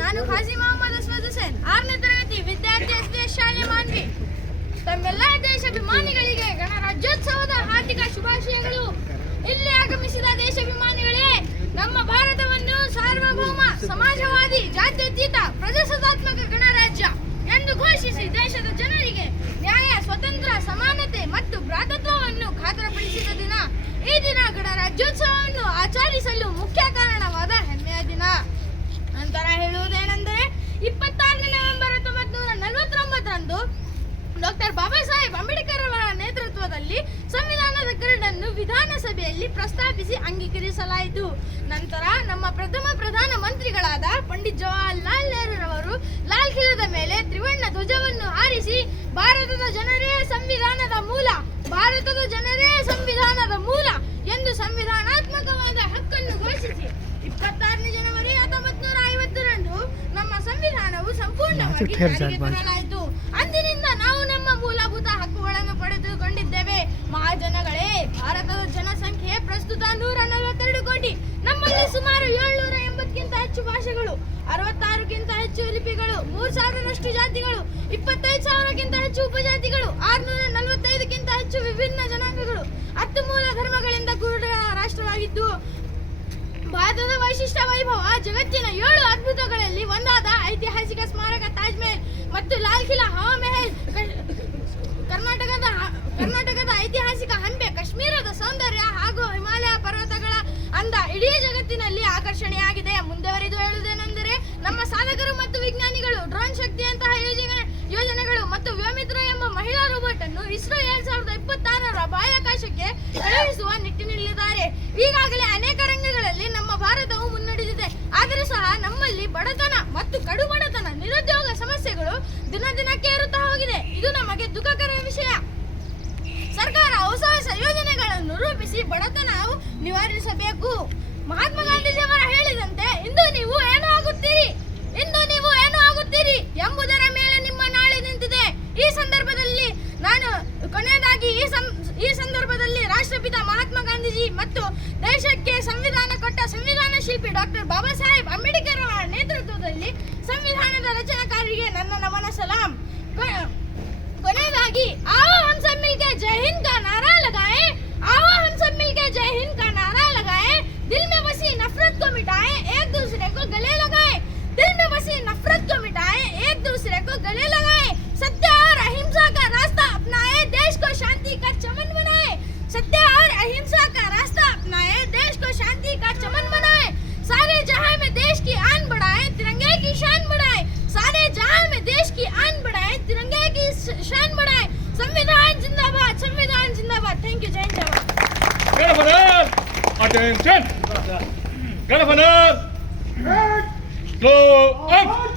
ನಾನು ಖಾಜಿ ಮೊಹಮ್ಮದ್ ಅಸ್ಮದ್ ಹುಸೇನ್ 6ನೇ ತರಗತಿ ವಿದ್ಯಾರ್ಥಿ ಎಸ್ಡಿಎಸ್ ಶಾಲೆ ಮಾನ್ವಿ. ತಮ್ಮೆಲ್ಲ ದೇಶಾಭಿಮಾನಿಗಳಿಗೆ ಗಣರಾಜ್ಯೋತ್ಸವದ ಹಾರ್ದಿಕ ಶುಭಾಶಯಗಳು. ಇಲ್ಲಿ ಆಗಮಿಸಿದ ದೇಶಾಭಿಮಾನಿಗಳೇ, ನಮ್ಮ ಭಾರತವನ್ನು ಸಾರ್ವಭೌಮ ಸಮಾಜವಾದಿ ಜಾತ್ಯತೀತ ಪ್ರಜಾಸತ್ತಾತ್ಮಕ ಗಣರಾಜ್ಯ ಎಂದು ಘೋಷಿಸಿ ದೇಶದ ಜನರಿಗೆ ನ್ಯಾಯ, ಸ್ವತಂತ್ರ, ಸಮಾನತೆ ಮತ್ತು ಭ್ರಾತೃತ್ವವನ್ನು ಖಾತರಿಪಡಿಸಿದ ದಿನ. ಈ ದಿನ ಗಣರಾಜ್ಯೋತ್ಸವವನ್ನು ಆಚರಿಸಲು ಮುಖ್ಯ ಕಾರಣವಾದ ಹೆಮ್ಮೆಯ ದಿನ. ನಂತರ ಹೇಳುವುದೇನೆಂದರೆ 26 ನವೆಂಬರ್ 1949ರಂದು ಡಾಕ್ಟರ್ ಬಾಬಾ ಸಾಹೇಬ್ ಅಂಬೇಡ್ಕರ್ ಅವರ ನೇತೃತ್ವದಲ್ಲಿ ಸಂವಿಧಾನದ ಕರಡನ್ನು ವಿಧಾನಸಭೆಯಲ್ಲಿ ಪ್ರಸ್ತಾಪಿಸಿ ಅಂಗೀಕರಿಸಲಾಯಿತು. ನಂತರ ನಮ್ಮ ಪ್ರಥಮ ಪ್ರಧಾನ ಮಂತ್ರಿಗಳಾದ ಪಂಡಿತ್ ಜವಾಹರ್ಲಾಲ್ ನೆಹರೂರವರು ಲಾಲ್ ಕಿಲದ ಮೇಲೆ ತ್ರಿವರ್ಣ ಧ್ವಜವನ್ನು ಹಾರಿಸಿ ಭಾರತದ ಜನರೇ ಸಂವಿಧಾನದ ಮೂಲ, ಭಾರತದ ಜನರೇ ಸಂವಿಧಾನದ ಮೂಲ ಎಂದು ಸಂವಿಧಾನಾತ್ಮಕವಾದ ಹಕ್ಕನ್ನು ಘೋಷಿಸಿ 26 ಜನವರಿ 1950ರಂದು ನಮ್ಮ ಸಂವಿಧಾನವು ಸಂಪೂರ್ಣವಾಗಿ ಜಾರಿಗೆ ತರಲಾಯಿತು. ಅಂದಿನಿಂದ ನಾವು ನಮ್ಮ ಮೂಲಭೂತ ಹಕ್ಕುಗಳನ್ನು ಪಡೆದುಕೊಂಡಿದ್ದೇವೆ. ಮಹಾಜನಗಳೇ, ಭಾರತದ ಜನಸಂಖ್ಯೆ ಪ್ರಸ್ತುತ 142 ಕೋಟಿ. ನಮ್ಮಲ್ಲಿ ಸುಮಾರು 780ಕ್ಕಿಂತ ಹೆಚ್ಚು ಭಾಷೆಗಳು, 66ಕ್ಕಿಂತ ಹೆಚ್ಚು ಲಿಪಿಗಳು, 3000ರಷ್ಟು ಜಾತಿಗಳು, 25,000ಕ್ಕಿಂತ ಹೆಚ್ಚು ಉಪಜಾತಿಗಳು, 645ಕ್ಕಿಂತ ಹೆಚ್ಚು ವಿಭಿನ್ನ ಜನಾಂಗಗಳು, 10 ಮೂಲ ಧರ್ಮಗಳಿಂದ ಕೂಡಿದ ರಾಷ್ಟ್ರವಾಗಿದ್ದು ಭಾರತದ ವೈಶಿಷ್ಟ್ಯ ವೈಭವ ಜಗತ್ತಿನ 7 ಅದ್ಭುತಗಳಲ್ಲಿ ಒಂದಾದ ಐತಿಹಾಸಿಕ ಸ್ಮಾರಕ ತಾಜ್ ಮಹಲ್ ಮತ್ತು ಲಾಲ್ ಕಿಲಾ, ಹವಾ ಮೆಹಲ್, ಕರ್ನಾಟಕದ ಐತಿಹಾಸಿಕ ಹಂಪೆ, ಕಾಶ್ಮೀರದ ಸೌಂದರ್ಯ ಹಾಗೂ ಹಿಮಾಲಯ ಪರ್ವತಗಳ ಅಂದ ಇಡೀ ಜಗತ್ತಿನಲ್ಲಿ ಆಕರ್ಷಣೆಯಾಗಿದೆ. ಮುಂದುವರಿದು ಹೇಳುವುದೇನೆಂದರೆ, ನಮ್ಮ ಸಾಧಕರು ಮತ್ತು ವಿಜ್ಞಾನಿಗಳು ಡ್ರೋನ್ ಶಕ್ತಿಯಂತಹ ಯೋಜನೆಗಳು ಮತ್ತು ವ್ಯೋಮಿತ್ರ ಎಂಬ ಮಹಿಳಾ ರೋಬೋಟ್ ಅನ್ನು ಇಸ್ರೋ 2026ರ ಬಾಹ್ಯಾಕಾಶಕ್ಕೆ ಕಳುಹಿಸುವ ನಿಟ್ಟಿನಲ್ಲಿದ್ದಾರೆ. ಈಗಾಗಲೇ ಅನೇಕ ರಂಗಗಳಲ್ಲಿ ನಮ್ಮ ಭಾರತವು ಮುನ್ನಡೆದಿದೆ. ಆದರೂ ಸಹ ನಮ್ಮಲ್ಲಿ ಬಡತನ ಮತ್ತು ಕಡು ಬಡತನ, ನಿರುದ್ಯೋಗ ಸಮಸ್ಯೆಗಳು ದಿನ ದಿನಕ್ಕೆ ಏರುತ್ತಾ ಹೋಗಿದೆ. ಇದು ನಮಗೆ ದುಃಖಕರ ವಿಷಯ. ಸರ್ಕಾರ ಹೊಸ ಯೋಜನೆಗಳನ್ನು ರೂಪಿಸಿ ಬಡತನವು ನಿವಾರಿಸಬೇಕು. ಮಹಾತ್ಮ ಗಾಂಧೀಜಿಯವರ ಹೇಳಿದಂತೆ, ಇಂದು ನೀವು ಏನು ಆಗುತ್ತೀರಿ ಎಂಬುದರ ಮೇಲೆ ನಿಮ್ಮ ನಾಳೆ ನಿಂತಿದೆ. ಈ ಸಂದರ್ಭದಲ್ಲಿ ರಾಷ್ಟ್ರಪಿತ ಮಹಾತ್ಮ ಗಾಂಧೀಜಿ ಮತ್ತು ದೇಶಕ್ಕೆ ಸಂವಿಧಾನ ಕೊಟ್ಟ ಸಂವಿಧಾನ ಶಿಲ್ಪಿ ಡಾಕ್ಟರ್ ಬಾಬಾ ಸಾಹೇಬ್ ಅಂಬೇಡ್ಕರ್ ಅವರ ನೇತೃತ್ವದಲ್ಲಿ ಸಂವಿಧಾನದ ರಚನಾಕಾರರಿಗೆ ನನ್ನ ನಮನ ಸಲಾಂ. ಕೊನೆಯದಾಗಿ आओ हम सब मिलकर जय हिंद का नारा लगाएं, आओ हम सब मिलकर जय हिंद का नारा लगाएं, दिल में बसी नफरत को मिटाएं, एक दूसरे को गले लगाएं, दिल में बसी नफरत को मिटाएं, एक दूसरे को गले लगाएं, सत्य और अहिंसा का रास्ता अपनाएं, देश को शांति का चमन बनाएं, सत्य और अहिंसा का रास्ता अपनाएं, देश को शांति का चमन बनाएं, सारे जहां में देश की आन बढ़ाएं, तिरंगे की शान बढ़ाएं, सारे जहां में देश की आन बढ़ाएं, तिरंगे की शान बढ़ाएं, संविधान जिंदाबाद, संविधान जिंदाबाद. Thank you. जय जवान. Governor, attention. Governor, slow up.